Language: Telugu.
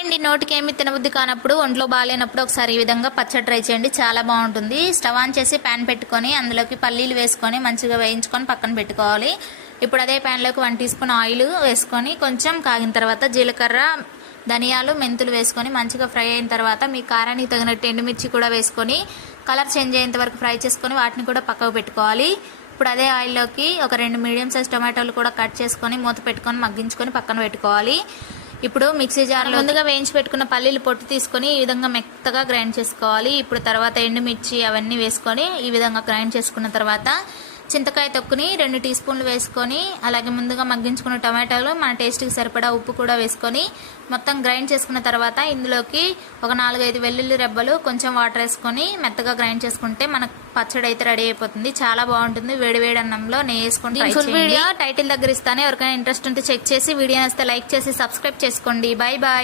అండి, నోటికి ఏమి తినబుద్ధి కానప్పుడు, ఒంట్లో బాగాలేనప్పుడు ఒకసారి ఈ విధంగా పచ్చడి ట్రై చేయండి. చాలా బాగుంటుంది. స్టవ్ ఆన్ చేసి ప్యాన్ పెట్టుకొని అందులోకి పల్లీలు వేసుకొని మంచిగా వేయించుకొని పక్కన పెట్టుకోవాలి. ఇప్పుడు అదే ప్యాన్లోకి 1 టీ స్పూన్ ఆయిల్ వేసుకొని కొంచెం కాగిన తర్వాత జీలకర్ర, ధనియాలు, మెంతులు వేసుకొని మంచిగా ఫ్రై అయిన తర్వాత మీ కారానికి తగినట్టు ఎండుమిర్చి కూడా వేసుకొని కలర్ చేంజ్ అయ్యేంత వరకు ఫ్రై చేసుకొని వాటిని కూడా పక్కకు పెట్టుకోవాలి. ఇప్పుడు అదే ఆయిల్లోకి ఒక 2 మీడియం సైజ్ టొమాటోలు కూడా కట్ చేసుకొని మూత పెట్టుకొని మగ్గించుకొని పక్కన పెట్టుకోవాలి. ఇప్పుడు మిక్సీ జార్లో ముందుగా వేయించి పెట్టుకున్న పల్లీలు పొట్టు తీసుకొని ఈ విధంగా మెత్తగా గ్రైండ్ చేసుకోవాలి. ఇప్పుడు తర్వాత ఎండుమిర్చి అవన్నీ వేసుకొని ఈ విధంగా గ్రైండ్ చేసుకున్న తర్వాత చింతకాయ తొక్కుని 2 టీ స్పూన్లు వేసుకొని అలాగే ముందుగా మగ్గించుకున్న టమాటాలు మన టేస్ట్కి సరిపడా ఉప్పు కూడా వేసుకొని మొత్తం గ్రైండ్ చేసుకున్న తర్వాత ఇందులోకి ఒక 4-5 వెల్లుల్లి రెబ్బలు కొంచెం వాటర్ వేసుకొని మెత్తగా గ్రైండ్ చేసుకుంటే మనకు పచ్చడి అయితే రెడీ అయిపోతుంది. చాలా బాగుంటుంది. వేడివేడి అన్నంలో నెయ్యి వేసుకొని ఫుల్ వీడియో టైటిల్ దగ్గర ఇస్తాను. ఎవరికైనా ఇంట్రెస్ట్ ఉంటే చెక్ చేసి వీడియో నచ్చితే లైక్ చేసి సబ్స్క్రైబ్ చేసుకోండి. Bye bye.